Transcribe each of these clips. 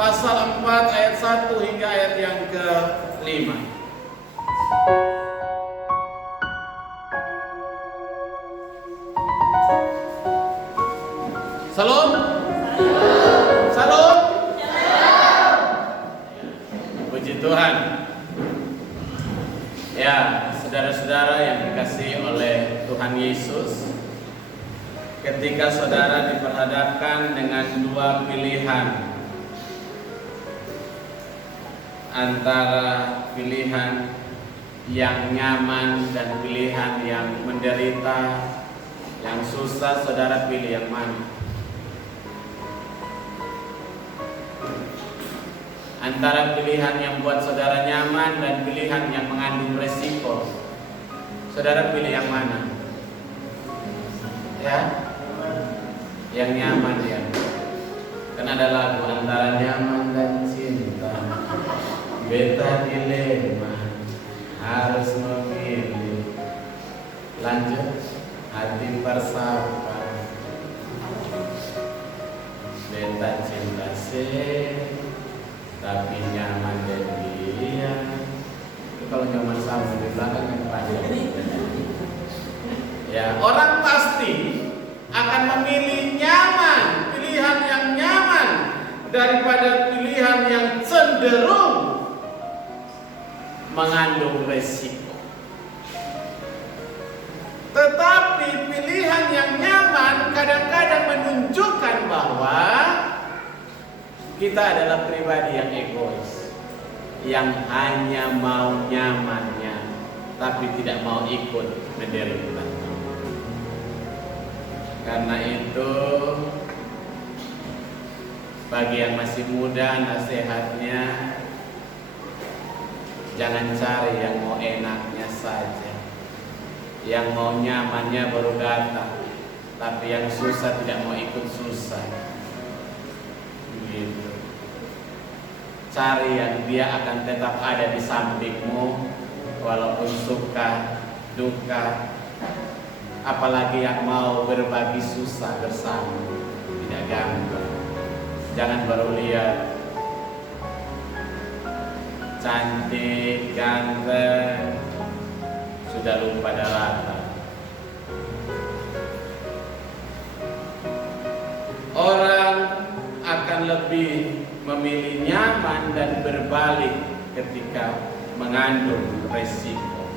pasal 4 ayat 1 hingga ayat yang ke-5. Salam. Salam. Puji Tuhan. Ya, saudara-saudara yang dikasihi oleh Tuhan Yesus, ketika saudara diperhadapkan dengan dua pilihan, antara pilihan yang nyaman dan pilihan yang menderita, yang susah, saudara pilih yang mana? Antara pilihan yang buat saudara nyaman dan pilihan yang mengandung resiko, saudara pilih yang mana? Ya, yang nyaman ya. Kan ada lagu antara nyaman dan cinta, beta dilema, harus memilih. Lanjut, hati bersapa, beta cinta sih, tapi nyaman dan dia. Kalau nyaman sama di belakang yang panjang. Ya, orang pasti akan memilih nyaman, pilihan yang nyaman daripada pilihan yang cenderung mengandung resiko. Tetapi pilihan yang nyaman kadang-kadang menunjukkan bahwa kita adalah pribadi yang egois, yang hanya mau nyamannya, tapi tidak mau ikut menderita. Karena itu, bagi yang masih muda, nasihatnya jangan cari yang mau enaknya saja, yang mau nyamannya baru datang, tapi yang susah tidak mau ikut susah. Gitu. Cari yang dia akan tetap ada di sampingmu walaupun suka duka, apalagi yang mau berbagi susah bersama. Tidak gampang. Jangan baru lihat cantik, ganteng, sudah lupa daratan. Orang akan lebih memilih nyaman dan berbalik ketika mengandung resiko.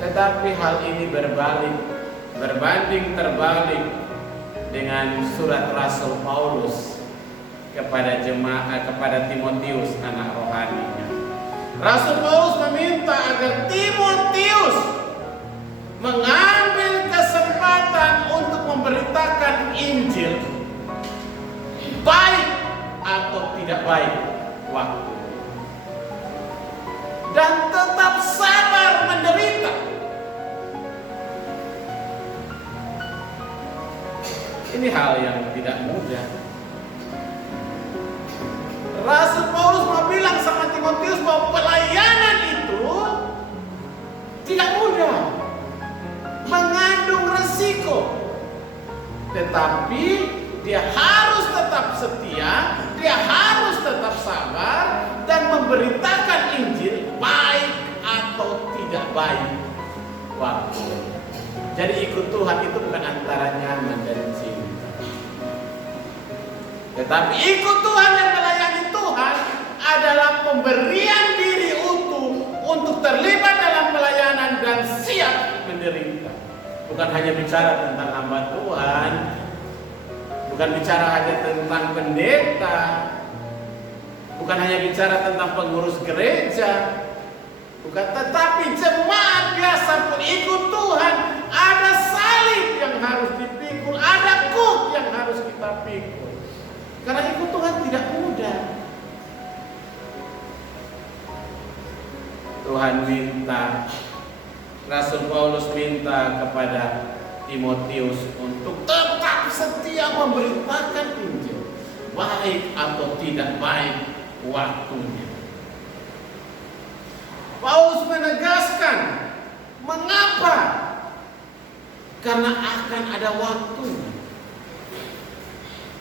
Tetapi hal ini berbanding terbalik dengan surat Rasul Paulus kepada jemaat, kepada Timotius anak rohaninya. Rasul Paulus meminta agar Timotius mengambil kesempatan untuk memberitakan Injil, baik atau tidak baik waktu, dan tetap sabar menderita. Ini hal yang tidak mudah. Rasul Paulus mau bilang sama Timotius bahwa pelayanan itu tidak mudah, mengandung resiko, tetapi dia harus tetap setia, dia harus tetap sabar dan memberitakan Injil baik atau tidak baik waktu. Jadi ikut Tuhan itu bukan antara nyaman dan cinta, tetapi ikut Tuhan dan melayani Tuhan adalah pemberian diri utuh untuk terlibat dalam pelayanan dan siap menderita. Bukan hanya bicara tentang hamba Tuhan, bukan bicara hanya tentang pendeta, bukan hanya bicara tentang pengurus gereja, bukan, tetapi jemaat biasa pun ikut Tuhan. Ada salib yang harus dipikul, ada kuk yang harus kita pikul. Karena ikut Tuhan tidak mudah. Tuhan minta, Rasul Paulus minta kepada Timotius untuk tetap setia memberitakan Injil, baik atau tidak baik waktunya. Paulus menegaskan, mengapa? Karena akan ada waktunya.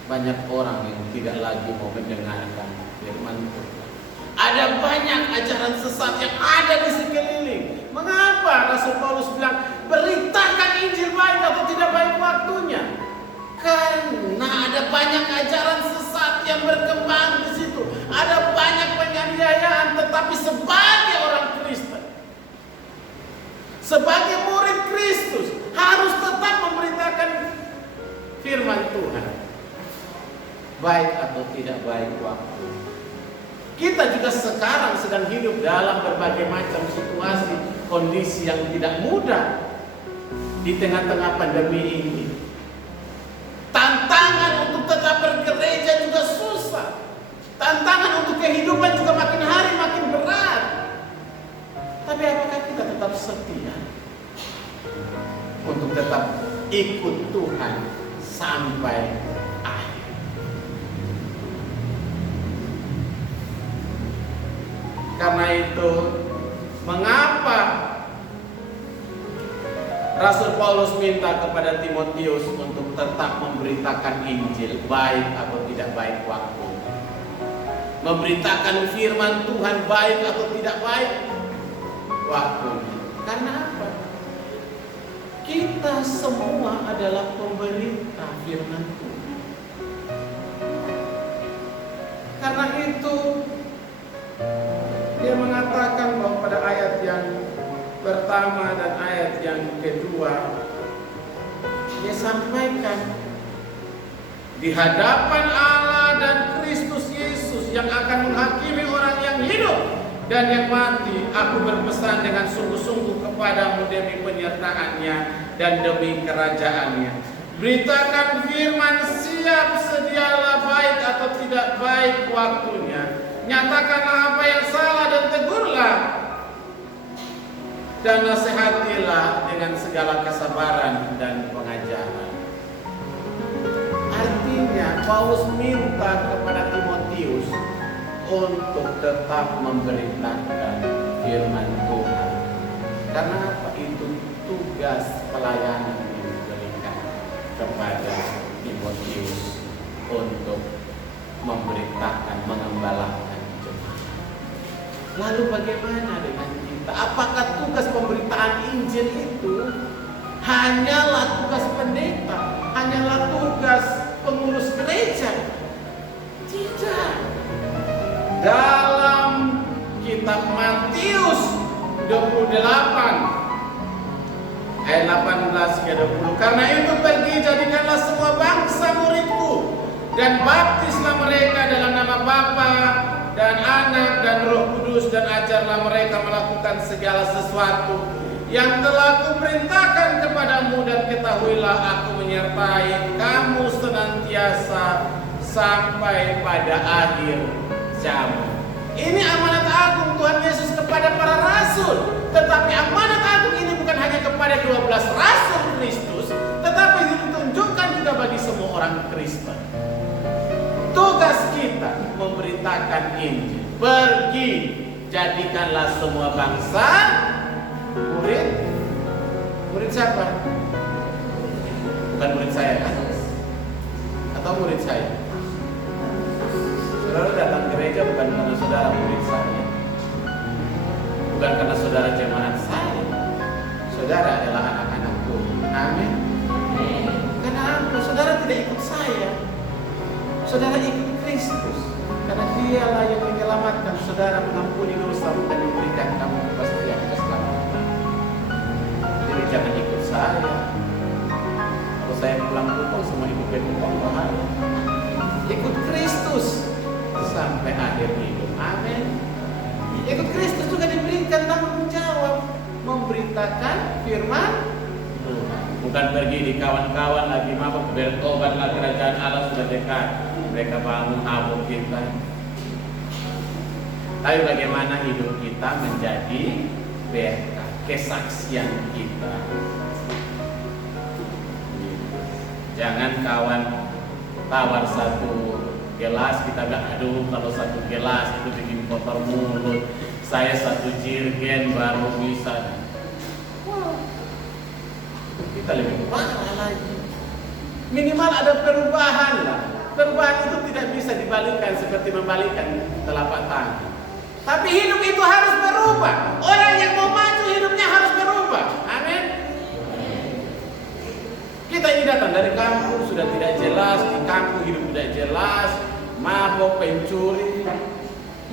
banyak orang yang tidak lagi mau mendengarkan firman Tuhan. Ada banyak ajaran sesat yang ada di sekeliling. Mengapa Rasul Paulus bilang beritakan Injil baik atau tidak baik waktunya? Karena ada banyak ajaran sesat yang berkembang di situ. Ada banyak penganiayaan, tetapi sebagai orang Kristen, sebagai murid Kristus, harus tetap memberitakan firman Tuhan. Baik atau tidak baik waktu. Kita juga sekarang sedang hidup dalam berbagai macam situasi, kondisi yang tidak mudah di tengah-tengah pandemi ini. Tantangan untuk tetap bergereja juga susah. Tantangan untuk kehidupan juga makin hari makin berat. Tapi apakah kita tetap setia untuk tetap ikut Tuhan sampai akhir? Karena itu, mengapa Rasul Paulus minta kepada Timotius untuk tetap memberitakan Injil, baik atau tidak baik waktu. Memberitakan firman Tuhan baik atau tidak baik waktunya. Karena apa? Kita semua adalah pemberita firman Tuhan. Karena itu dia mengatakan bahwa pada ayat yang pertama dan ayat yang kedua, dia sampaikan di hadapan Allah dan Kristus Yesus yang akan menghakimi orang yang hidup dan yang mati, aku berpesan dengan sungguh-sungguh kepadamu demi penyertaannya dan demi kerajaannya. Beritakan firman, siap sedialah baik atau tidak baik waktunya. Nyatakanlah apa yang salah dan tegurlah, dan nasihatilah dengan segala kesabaran dan pengajaran. Artinya Paulus minta kepada Timotius untuk tetap memberitakan firman Tuhan. Karena apa? Itu tugas pelayanan yang diberikan kepada Timotius untuk memberitakan, mengembalakan jemaat. Lalu bagaimana dengan kita? Apakah tugas pemberitaan Injil itu hanyalah tugas pendeta, hanyalah tugas pengurus gereja? Tidak. Dalam kitab Matius 28 ayat 18-20, karena itu pergi jadikanlah semua bangsa muridku dan baptislah mereka dalam nama Bapa dan Anak dan Roh Kudus, dan ajarlah mereka melakukan segala sesuatu yang telah kuperintahkan kepadamu, dan ketahuilah aku menyertai kamu senantiasa sampai pada akhir zaman. Ini amanat agung Tuhan Yesus kepada para rasul. Tetapi amanat agung ini bukan hanya kepada 12 rasul Kristus, tetapi ditunjukkan juga bagi semua orang Kristen. Tugas kita memberitakan Injil. Pergi, jadikanlah semua bangsa murid. Murid siapa? Bukan murid saya kan? Atau murid saya? Saudara datang ke gereja bukan karena saudara murid saya, bukan karena saudara jemaat saya. Saudara adalah anak-anakku. Amin. Karena apa? Saudara tidak ikut saya. Saudara ikut Kristus. Karena Dialah yang menyelamatkan saudara, mengampuni dosa dan memberikan kamu kepastian keselamatan. Jadi jangan ikut saya. Kalau saya pulang kupon, semua ikut kupon bahaya. Ikut Kristus sampai akhir hidup. Amin. Ikut Kristus juga diberikan tanggung jawab memberitakan firman Tuhan. Bukan pergi di kawan-kawan lagi mabuk, bertobatlah kerajaan Allah sudah dekat. Mereka bangun mabuk kita. Tapi bagaimana hidup kita menjadi berkat, kesaksian kita. Jangan kawan tawar satu gelas, kita gak aduh kalau satu gelas itu bikin kotor mulut. Saya satu jirgen baru bisa. Wow. Kita lebih parah lagi. Minimal ada perubahan lah. Perubahan itu tidak bisa dibalikkan seperti membalikkan telapak tangan. Tapi hidup itu harus berubah. Orang yang mau maju hidupnya harus berubah. Amin. Kita ini datang dari kampung sudah tidak jelas, di kampung hidup tidak jelas, mabok, pencuri,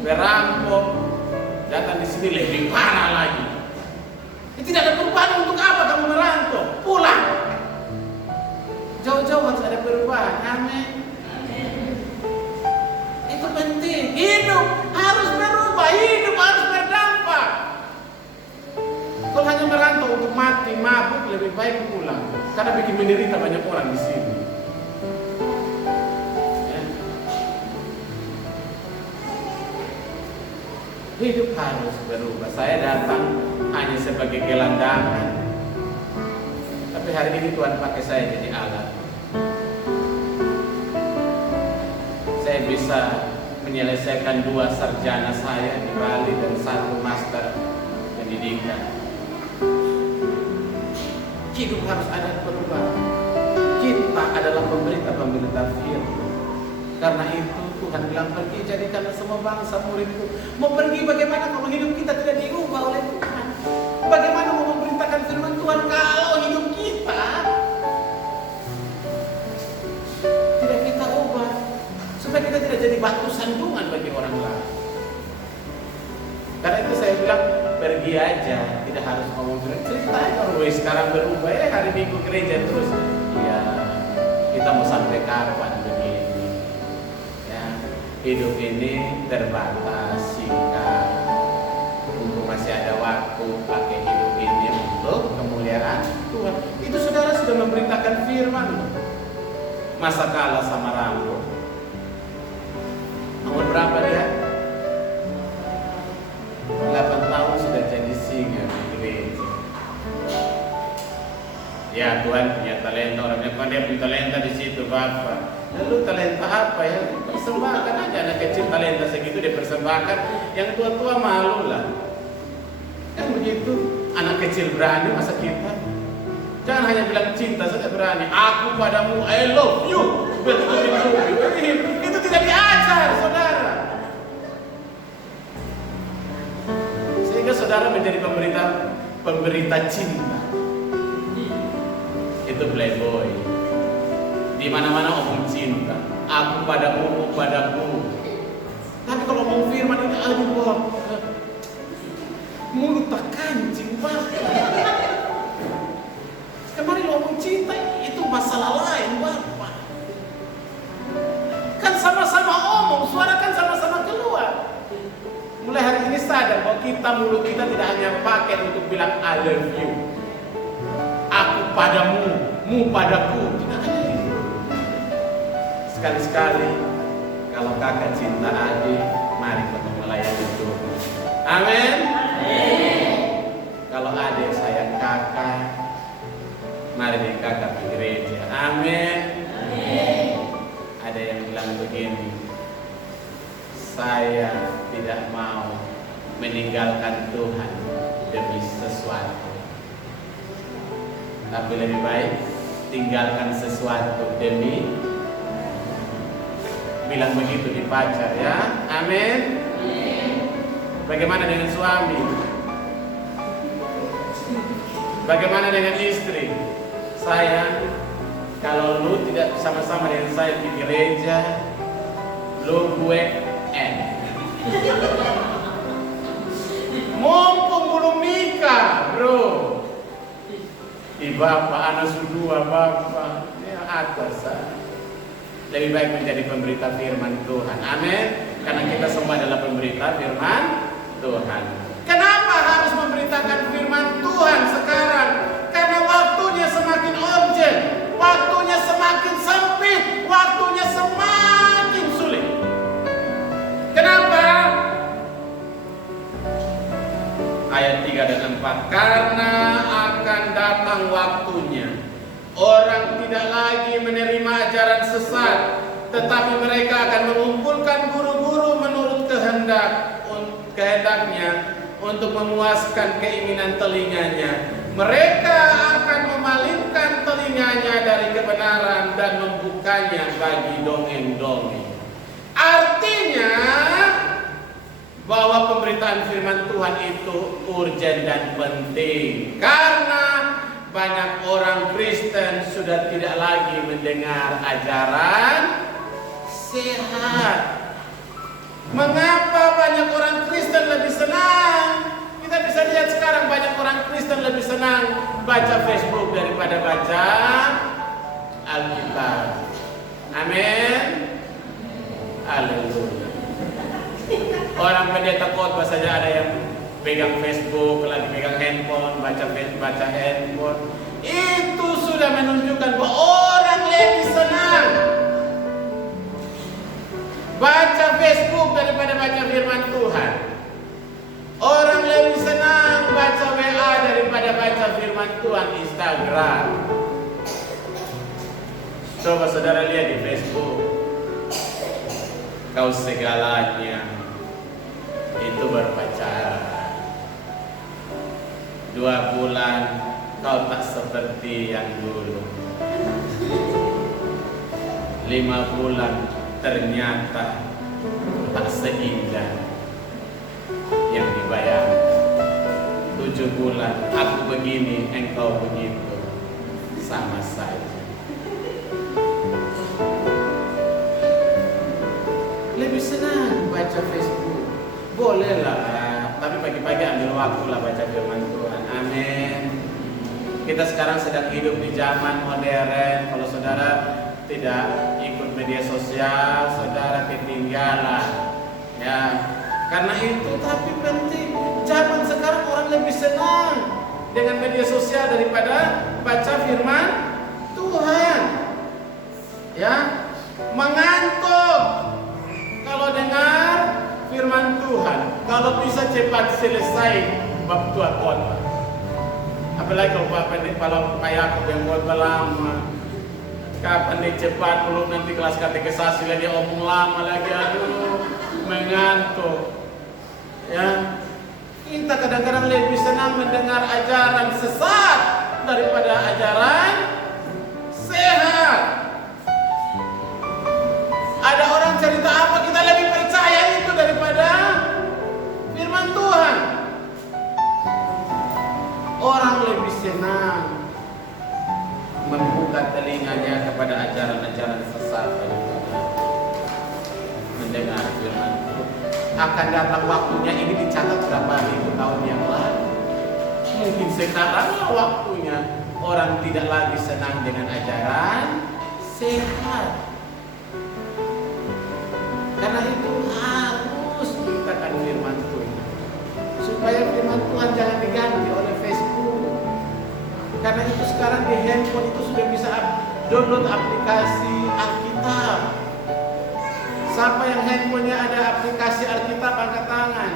berampok. Datang di sini lebih parah lagi. Tidak ada perubahan. Untuk apa kamu merantau? Pulang. Jauh-jauh harus ada perubahan. Amin. Itu penting. Hidup harus berubah. Hidup harus berdampak. Kalau hanya merantau untuk mati, mabuk, lebih baik pulang. Karena bikin menderita banyak orang di sini. Ya. Hidup harus berubah. Saya datang hanya sebagai gelandangan. Tapi hari ini Tuhan pakai saya jadi alat. Saya bisa menyelesaikan 2 sarjana saya di Bali dan 1 master pendidikan. Hidup harus ada perubahan. Kita adalah pemberita firman. Karena itu Tuhan bilang pergi jadikanlah semua bangsa muridku. Mau pergi bagaimana kalau hidup kita tidak diubah oleh Tuhan? Bagaimana mau memberitakan firman Tuhan kalau hidup kita tidak kita ubah? Supaya kita tidak jadi batu sandungan bagi orang lain. Karena itu saya bilang pergi aja, tidak harus ngomong cerita aja. Sekarang berubah ya, hari Minggu gereja terus. Ya, kita mau sampai kapan begini? Ya, hidup ini terbatas, singkat. Untuk masih ada waktu pakai hidup ini untuk kemuliaan Tuhan. Itu saudara sudah memberitakan firman. Masa kalah sama Rambo. Nomor berapa dia? 8 tahun sudah jadi singa di gereja. Ya Tuhan punya talenta, orangnya kan dia punya talenta di situ Bapak. Lalu talenta apa ya? Persembahkan aja, anak kecil talenta segitu dia persembahkan. Yang tua-tua malu lah. Kan begitu, anak kecil berani masa kita. Jangan hanya bilang cinta saja berani. Aku padamu, I love you. Itu tidak diajar, saudara. Sehingga saudara menjadi pemberita cinta. Itu playboy. Di mana-mana omong cinta. Aku padamu, padaku. Tapi kalau ngomong firman ini, aduh Bob, mulut tak kancing Bapak. Kemarin ngomong cinta itu masalah lain Bapak. Kan sama-sama omong, suara kan sama-sama keluar. Mulai hari ini sadar bahwa mulut kita tidak hanya pakai untuk bilang I love you. Aku padamu, mu padaku. Tidak hanya itu. Sekali-sekali kalau kakak cinta adik, mari kita melayani Tuhan. Amin. Kalau adik sayang kakak, mari deh kakak ke gereja. Amin. Ada yang bilang begini, saya tidak mau meninggalkan Tuhan demi sesuatu, tapi lebih baik tinggalkan sesuatu demi. Bilang begitu di pacar ya. Amin. Bagaimana dengan suami? Bagaimana dengan istri? Sayang, kalau lu tidak bersama-sama dengan saya di gereja, lu gue mumpung belum nikah, bro. Bapak, anak sudua Bapak, ya atas. Lebih baik menjadi pemberita firman Tuhan. Amin. Karena kita semua adalah pemberita firman Tuhan. Kenapa harus memberitakan firman Tuhan sekarang? Karena waktunya semakin urgent, waktunya semakin sempit, waktunya semakin sulit. Kenapa? Ayat 3 dan 4. Karena akan datang waktunya, orang tidak lagi menerima ajaran sesat, tetapi mereka akan mengumpulkan guru-guru menurut kehendaknya untuk memuaskan keinginan telinganya. Mereka akan memalingkan telinganya dari kebenaran dan membukanya bagi dongeng-dongeng. Artinya bahwa pemberitaan firman Tuhan itu urgen dan penting, karena banyak orang Kristen sudah tidak lagi mendengar ajaran sehat. Mengapa banyak orang Kristen lebih senang? Kita bisa lihat sekarang banyak orang Kristen lebih senang baca Facebook daripada baca Alkitab. Amin. Haleluya. Orang pendeta khotbah saja ada yang pegang Facebook, lagi pegang handphone, baca handphone. Itu sudah menunjukkan bahwa orang lebih senang baca Facebook daripada baca firman Tuhan. Orang lebih senang baca WA daripada baca firman Tuhan, Instagram. Coba saudara lihat di Facebook. Kau segalanya itu berpacaran. 2 bulan kau tak seperti yang dulu. 5 bulan ternyata tak seindah yang dibayangkan. 7 bulan aku begini, engkau begitu, sama saja. Lebih senang baca Facebook, bolehlah, tapi pagi-pagi ambil waktu lah baca firman Tuhan. Amin. Kita sekarang sedang hidup di zaman modern. Kalau saudara tidak ikut media sosial, saudara ketinggalan. Ya, karena itu tapi penting. Zaman sekarang orang lebih senang dengan media sosial daripada baca firman Tuhan. Ya, mengantuk kalau dengar firman Tuhan. Kalau bisa cepat selesai bab tua khotbah. Apalagi kalau kayak aku yang khotbah lama. Kapan nih cepat, belum nanti kelas katekisasi lagi omong lama lagi, aduh mengantuk. Ya, kita kadang-kadang lebih senang mendengar ajaran sesat daripada ajaran sehat. Ada orang cerita apa, kita lebih percaya itu daripada firman Tuhan. Orang lebih senang membuka telinganya kepada ajaran-ajaran sesat daripada mendengar firman Tuhan. Akan datang waktunya, ini dicatat berapa ribu tahun yang lalu. Mungkin sekarang waktunya orang tidak lagi senang dengan ajaran sehat. Karena itu harus kita firman Tuhan, supaya firman Tuhan jangan diganti oleh Facebook. Karena itu sekarang di handphone itu sudah bisa download aplikasi Alkitab. Siapa yang handphonenya ada aplikasi Alkitab, angkat tangan.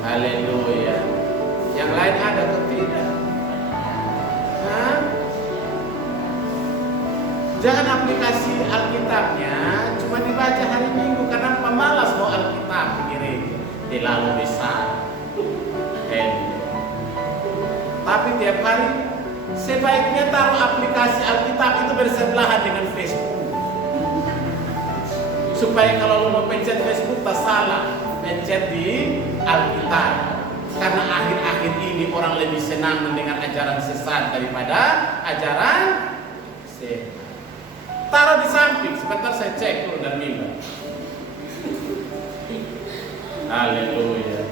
Haleluya. Yang lain ada atau tidak? Hah? Jangan aplikasi Alkitabnya cuma dibaca hari Minggu, karena pemalas bawa Alkitab di gereja. Terlalu besar. Tapi tiap hari sebaiknya taruh aplikasi Alkitab itu bersebelahan dengan Facebook, supaya kalau lo mau pencet Facebook tak salah, pencet di Alkitab. Karena akhir-akhir ini orang lebih senang mendengar ajaran sesat daripada ajaran sehat. Taruh di samping, sebentar saya cek dulu dan mimbar. Haleluya.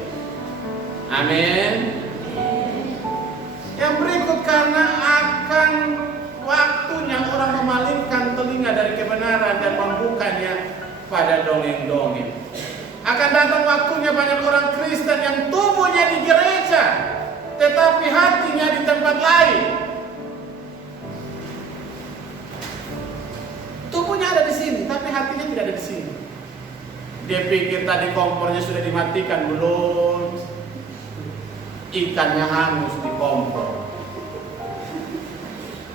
Amin. Yang berikut, karena akan waktunya orang memalingkan telinga dari kebenaran dan membukanya pada dongeng-dongeng. Akan datang waktunya banyak orang Kristen yang tubuhnya di gereja, tetapi hatinya di tempat lain. Tubuhnya ada di sini, tapi hatinya tidak ada di sini. Dia pikir tadi kompornya sudah dimatikan, belum. Ikannya hangus di kompor.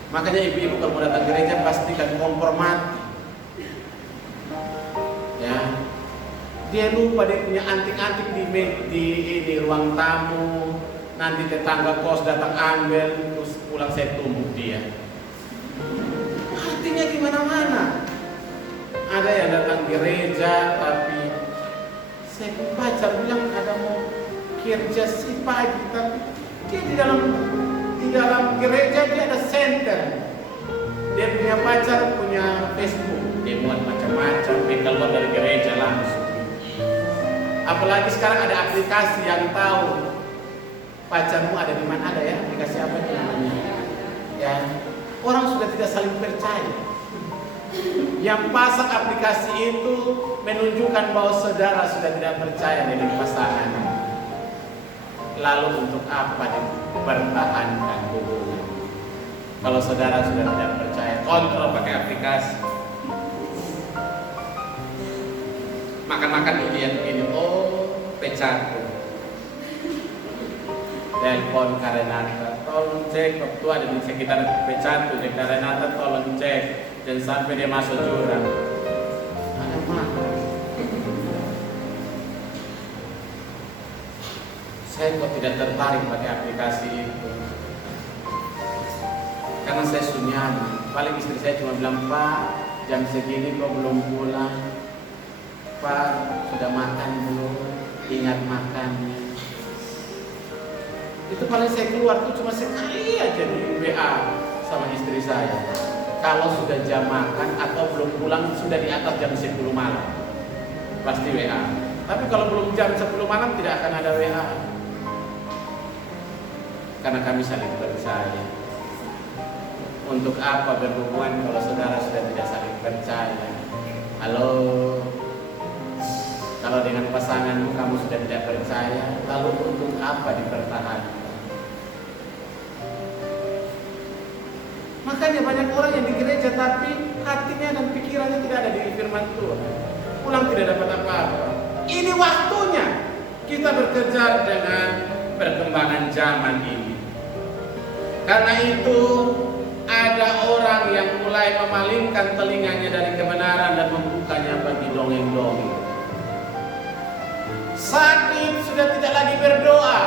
Makanya ibu-ibu kalau mau datang gereja pastikan kompor mati. Ya. Dia lupa dia punya anting-anting di ruang tamu. Nanti tetangga kos datang ambil, terus pulang saya tumbuk dia. Artinya di mana-mana. Ada yang datang gereja, tapi saya baca bilang ada mau kerja si pagi, tapi dia di dalam gereja dia ada center. Dia punya pacar, punya Facebook, dia buat macam-macam, dia keluar dari gereja langsung. Apalagi sekarang ada aplikasi yang tahu pacarmu ada di mana, ada ya aplikasi apa itu namanya? Ya, orang sudah tidak saling percaya. Yang pasang aplikasi itu menunjukkan bahwa saudara sudah tidak percaya dengan pasangan. Lalu untuk apa dipertahankan hubungan? Kalau saudara sudah tidak percaya, kontrol pakai aplikasi. Makan-makan ini, oh pecat. Telepon Karenata, tolong cek waktu ada di sekitar pecat tuh, Karenata tolong cek, jangan sampai dia masuk jurang. Ada makan. Saya kok tidak tertarik pakai aplikasi itu, karena saya sunyaman. Paling istri saya cuma bilang, Pak, jam segini kok belum pulang. Pak, sudah makan belum? Ingat makannya. Itu paling saya keluar tuh cuma sekali aja di WA sama istri saya. Kalau sudah jam makan atau belum pulang, sudah di atas jam 10 malam, pasti WA. Tapi kalau belum jam 10 malam tidak akan ada WA. Karena kami saling percaya. Untuk apa berhubungan kalau saudara sudah tidak saling percaya? Halo, kalau dengan pasanganmu kamu sudah tidak percaya, lalu untuk apa dipertahankan? Makanya banyak orang yang di gereja tapi hatinya dan pikirannya tidak ada di firman Tuhan. Pulang tidak dapat apa-apa. Ini waktunya kita bekerja dengan perkembangan zaman ini. Karena itu ada orang yang mulai memalingkan telinganya dari kebenaran dan membukanya bagi dongeng-dongeng. Sakit sudah tidak lagi berdoa,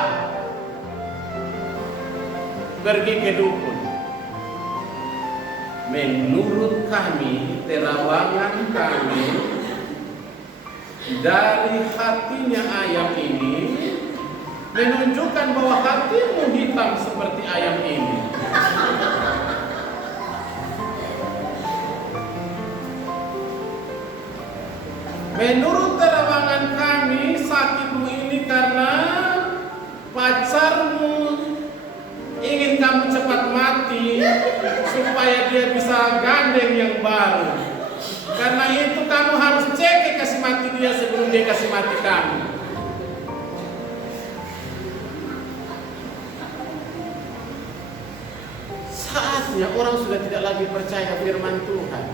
pergi ke dukun. Menurut kami, terawangan kami, dari hatinya ayam ini menunjukkan bahwa hatimu hitam seperti ayam ini. Menurut terawangan kami, sakitmu ini karena pacarmu ingin kamu cepat mati supaya dia bisa gandeng yang baru. Karena itu kamu harus cek kasih mati dia sebelum dia kasih mati kamu. Saatnya orang sudah tidak lagi percaya firman Tuhan,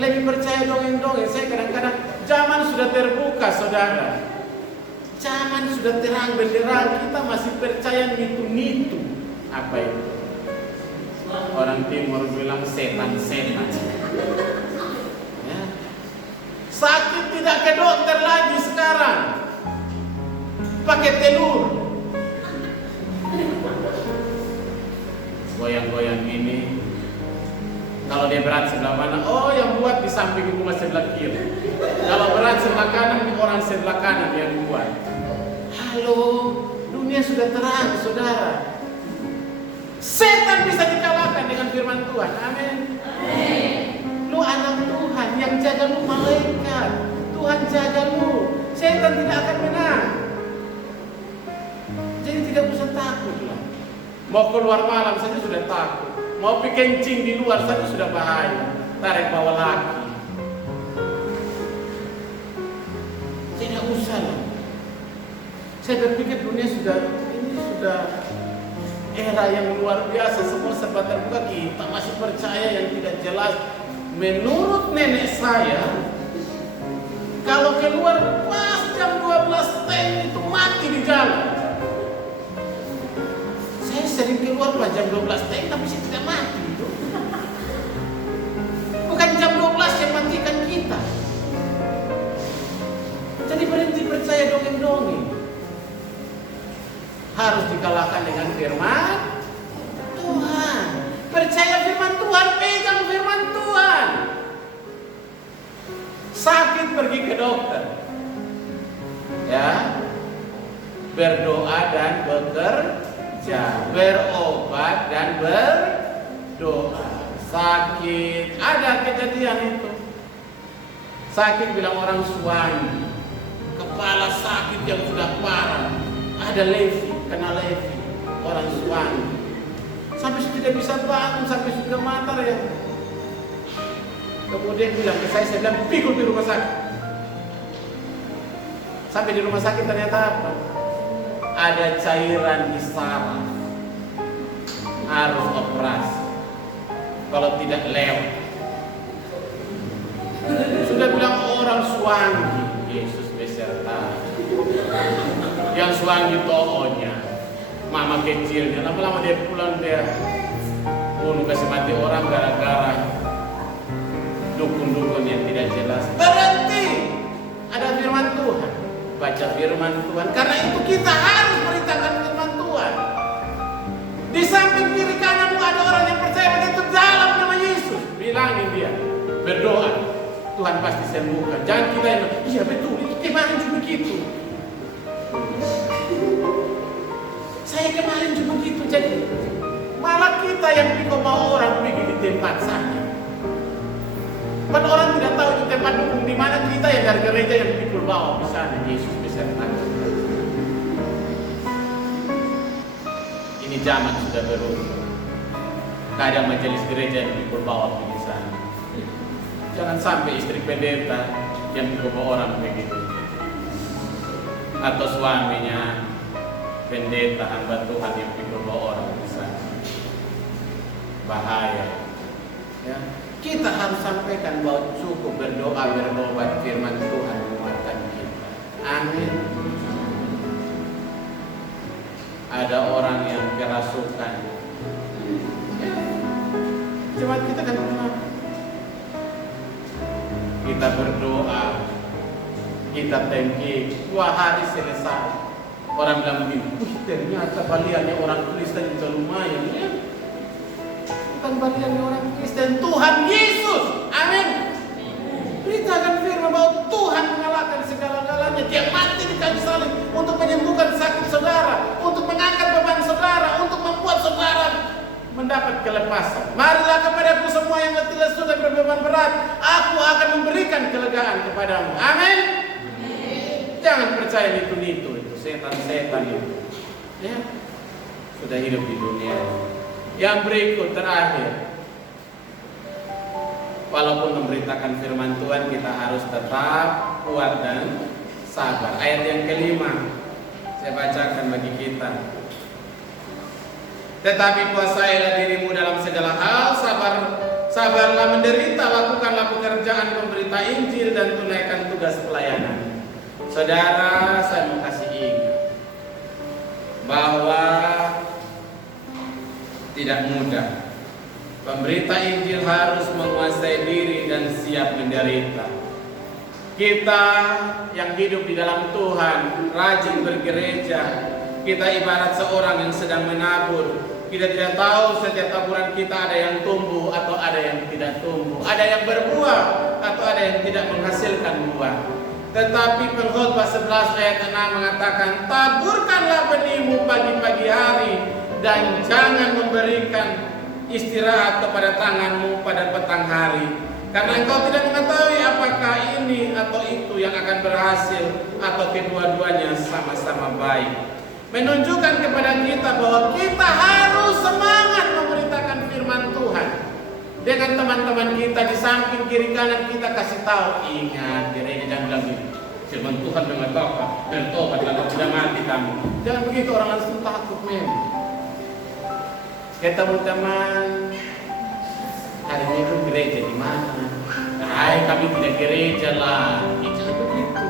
lebih percaya dongeng-dongeng. Saya kadang-kadang, zaman sudah terbuka saudara, zaman sudah terang benderang, kita masih percaya nitu-nitu. Apa itu? Orang timur bilang setan-setan. Ya. Sakit tidak ke dokter lagi sekarang, pakai telur. Goyang-goyang ini. Kalau dia berat sebelah mana? Oh, yang buat di samping rumah sebelah kiri. Kalau berat sebelah kanan, orang sebelah kanan yang buat. Halo, dunia sudah terang, saudara. Setan bisa dikalahkan dengan firman Tuhan. Amin. Lu anak Tuhan, yang jaga lu malaikat. Tuhan jaga lu. Setan tidak akan menang. Jadi tidak usah takut lah. Mau keluar malam saja sudah takut. Mau pergi kencing di luar saja sudah bahaya. Tarik bawa laki. Tidak usah lah. Saya berpikir dunia sudah era yang luar biasa, semua serba terbuka. Kita masih percaya yang tidak jelas. Menurut nenek saya, kalau keluar pas jam 12 itu mati di jalan. Saya sering keluar pas jam 12 tapi saya tidak mati itu. Bukan jam 12 yang matikan kita. Jadi berhenti dongeng. Harus dikalahkan dengan firman Tuhan. Percaya firman Tuhan, pegang firman Tuhan. Sakit pergi ke dokter. Ya. Berdoa dan bekerja, berobat dan berdoa. Sakit, ada kejadian itu. Sakit bilang orang suami, kepala sakit yang sudah parah. Ada Levi, kena Levi, orang suami. Sampai tidak bisa bangun, sampai sudah matar ya. Kemudian bilang ke saya bilang pikul di rumah sakit. Sampai di rumah sakit ternyata apa? Ada cairan di saraf, harus operasi. Kalau tidak lewat. Sudah bilang orang suami, Yesus beserta. Yang suami tokonya, mama kecilnya, lama-lama dia pulang dia bunuh kasih mati orang gara-gara dukun-dukun yang tidak jelas. Berhenti. Ada firman Tuhan. Baca firman Tuhan. Karena itu kita harus beritakan firman Tuhan. Di samping kiri kananmu ada orang yang percaya begitu dalam nama Yesus. Bilangin dia, berdoa, Tuhan pasti sembuhkan. Jangan kita yang, iya betul, itu kemarin juga begitu. Saya kemarin juga begitu. Jadi malah kita yang mau orang pergi di tempat sana. Kan orang tidak tahu itu tempat dukung di mana, kita yang dari gereja yang pikul bawa di sana. Yesus beserta. Ini zaman sudah berubah. Kadang majelis gereja yang pikul bawa di sana. Jangan sampai istri pendeta yang pikul bawa orang begitu. Atau suaminya pendeta hamba Tuhan yang pikul bawa orang di sana. Bahaya. Ya. Kita harus sampaikan bahwa cukup berdoa, berobat, firman Tuhan menguatkan kita. Amin. Ada orang yang kerasukan. Ya. Cuma kita kan kenal. Kita berdoa, kita thank 2 hari selesai. Orang bilang begini, ternyata baliannya orang Kristen juga lumayan. Ya. Bukan baliannya orang Kristen, Tuhan Yesus. Amin. Beritakan firman bahwa Tuhan mengalahkan segala-galanya. Dia mati di kayu salib untuk menyembuhkan sakit saudara, untuk mengangkat beban saudara, untuk membuat saudara mendapat kelepasan. Marilah kepadaku semua yang letih lesu dan berbeban berat, aku akan memberikan kelegaan kepadamu. Amin. Jangan percaya itu setan-setan itu. Ya. Sudah hidup di dunia. Yang berikut terakhir, walaupun memberitakan firman Tuhan, kita harus tetap kuat dan sabar. Ayat yang kelima saya bacakan bagi kita. Tetapi kuasailah dirimu dalam segala hal, sabarlah menderita, lakukanlah pekerjaan pemberita Injil dan tunaikan tugas pelayanan. Saudara, saya mau kasih ingat bahwa tidak mudah. Pemberita Injil harus menguasai diri dan siap menderita. Kita yang hidup di dalam Tuhan, rajin bergereja, kita ibarat seorang yang sedang menabur. Kita tidak tahu setiap taburan kita ada yang tumbuh atau ada yang tidak tumbuh, ada yang berbuah atau ada yang tidak menghasilkan buah. Tetapi Pengkhotbah 11 ayat 6 mengatakan, taburkanlah benihmu pagi-pagi hari dan jangan memberikan istirahat kepada tanganmu pada petang hari, karena engkau tidak mengetahui apakah ini atau itu yang akan berhasil atau kedua-duanya sama-sama baik. Menunjukkan kepada kita bahwa kita harus semangat memberitakan firman Tuhan. Dengan teman-teman kita di samping kiri kanan kita kasih tahu, ingat gereja jangan bilang gini, firman Tuhan mengatakan bertobat kalau tidak mati kamu. Jangan begitu, orang langsung takut memang. Ketemu teman, hari Minggu gereja di mana? Kami tidak gereja lah. Jangan begitu.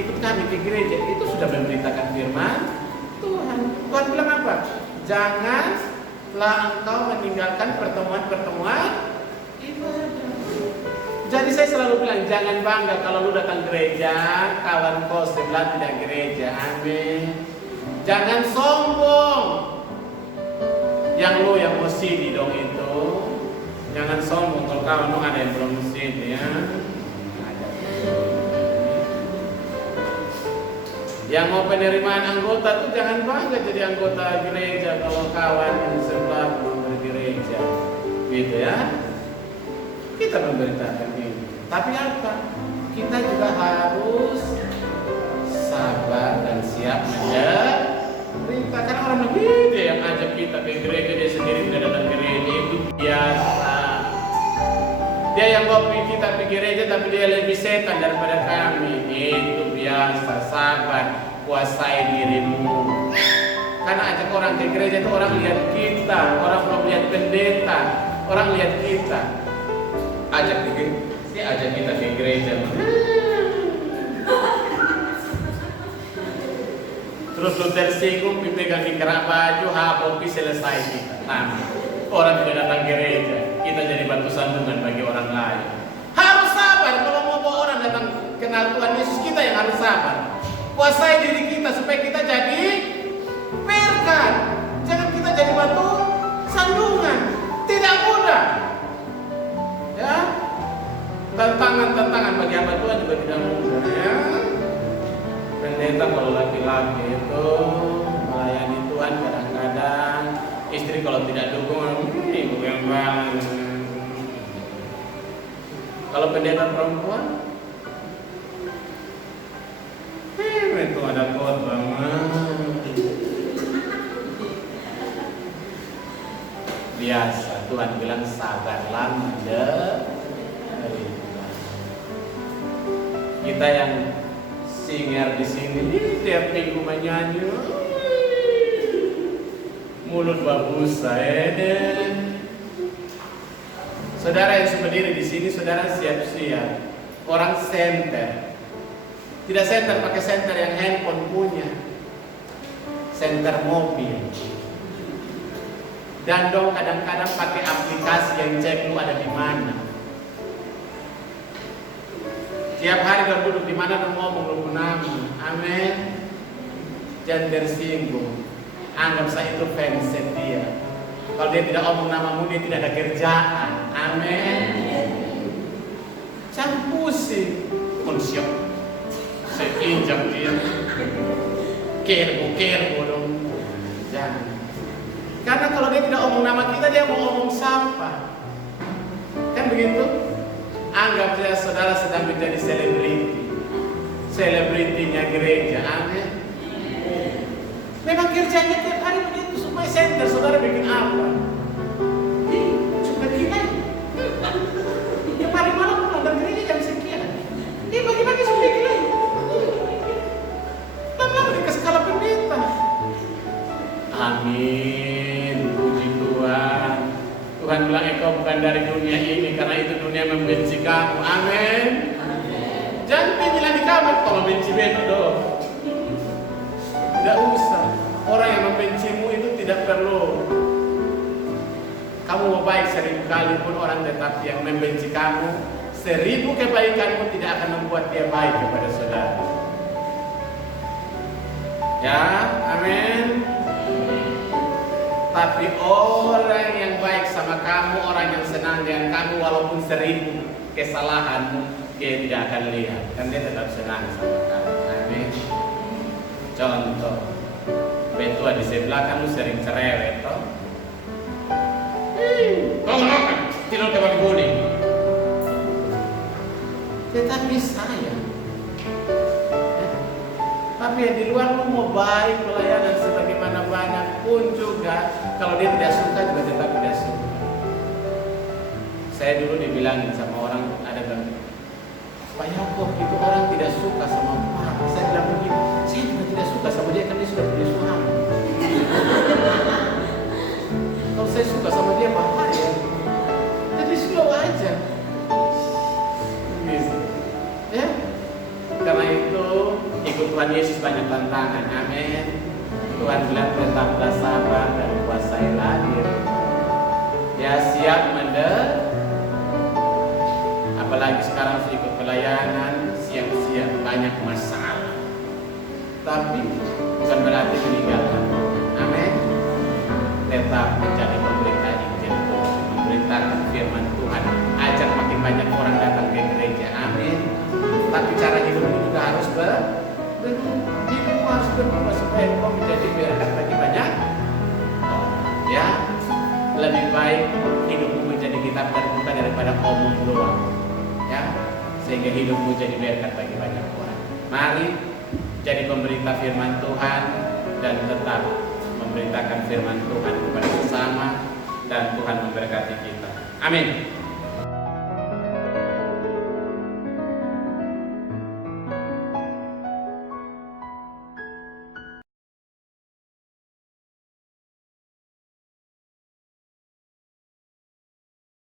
Ikut kami ke gereja, itu sudah memberitakan firman Tuhan. Tuhan bilang apa? Janganlah engkau meninggalkan pertemuan-pertemuan ibadah. Jadi saya selalu bilang, jangan bangga kalau lu datang gereja, kawan kau sebelah tidak gereja. Amin. Jangan sombong. Yang lu yang mesti dong itu. Jangan sombong kalau kawan lu ada yang belum mesti ya. Yang mau penerimaan anggota tuh jangan bangga jadi anggota gereja kalau kawan yang sebelah belum bergereja. Gitu ya. Kita memberitakan ini. Tapi apa? Kita juga harus sabar dan siap menderita. Karena orang berbeda yang ajak kita ke gereja, dia sendiri tidak datang ke gereja, itu biasa. Dia yang bawa kita ke gereja tapi dia lebih setan daripada kami, itu biasa. Sabar, kuasai dirimu. Karena ajak orang ke gereja itu orang lihat kita, orang belum lihat pendeta, orang lihat kita. Ajak kita ke gereja. Terus lu tersinggung, pegang di kerak baju, habis selesai kita. Nah, orang tidak datang gereja, kita jadi batu sandungan bagi orang lain. Harus sabar kalau mau bawa orang datang kenal Tuhan Yesus, kita yang harus sabar. Kuasai diri kita supaya kita jadi berkat. Jangan kita jadi batu sandungan. Tidak mudah. Ya, tantangan bagi hamba Tuhan juga tidak mudah ya. Pendeta kalau laki-laki itu melayani Tuhan kadang-kadang istri kalau tidak dukung, ibu yang banget. Kalau pendeta perempuan, itu ada khotbah. Biasa Tuhan bilang sabarlah menderita. Kita yang singer di sini tiap minggu menyanyi, mulut babusa. Saudara yang berdiri di sini, saudara siap-siap. Orang senter, tidak senter pakai senter yang handphone punya, senter mobil. Dan dong kadang-kadang pakai aplikasi yang cek lu ada di mana. Tiap hari dong duduk di mana dong ngomong lu nama. Amin. Jangan tersinggung. Anggap saya itu fans dia. Kalau dia tidak omong namamu, dia tidak ada kerjaan. Amin. Jangan pusing. Konsyok. Saya injak dia. Kerbo dong. Jangan. Karena kalau dia tidak omong nama kita, dia mau omong siapa? Kan begitu? Anggap saja saudara sedang menjadi selebriti. Selebritinya gereja. Amin. Memang kerjanya tiap hari begitu supaya center. Saudara bikin apa? Cuma kita. Ya mari malam pulang dari gereja jam sekian. Dia bagi-bagi supaya kita. Lama-lama dikasih skala pendeta. Amin. Puji Tuhan. Tuhan bilang engkau bukan dari dunia ini, karena itu dunia membenci kamu. Amin. Jangan bilang di kamar kalau benci beto dong. Tidak usah. Orang yang membencimu itu tidak perlu. Kamu mau baik 1000 kali pun orang tetap yang membenci kamu, 1000 kebaikanmu tidak akan membuat dia baik kepada saudara. Ya, amin. Tapi orang yang baik sama kamu, orang yang senang dengan kamu walaupun 1000 kesalahanmu, dia tidak akan lihat, kan dia tetap senang sama kamu. Amin. Contoh, betua di sebelah kan lu sering cerewet toh. Kau makan, tidur ke bagi kuning. Tetapi saya, tapi yang di luar lu mau baik pelayanan sebagaimana banyak pun juga, kalau dia tidak suka juga tetap tidak suka. Saya dulu dibilangin sama orang, ada bilang, Pak Yakob itu orang tidak suka sama Pak. Saya bilang begini, saya juga tidak suka sama dia karena dia sudah punya suami. Kalau saya suka sama dia bahaya. Jadi slow aja. Gitu. Ya. Karena itu ikut Tuhan Yesus banyak tantangan. Amin. Tuhan bilang tetaplah sabar dan kuasailah diri. Ya siap menderita. apalagi sekarang ikut pelayanan siang-siang banyak masalah. Tapi bukan berarti meninggalkan. Amin. Tetap menjadi pemberita Injil Tuhan, memberitakan firman Tuhan, ajak makin banyak orang datang ke gereja. Amin. Tapi cara hidupmu juga harus hidupmu harus berubah supaya engkau menjadi berkat bagi banyak. Ya, lebih baik hidupmu menjadi kitab terbuka daripada omong doang. Ya, sehingga hidupmu jadi berkat bagi banyak orang. Mari jadi pemberita firman Tuhan dan tetap memberitakan firman Tuhan kepada sesama, dan Tuhan memberkati kita. Amin.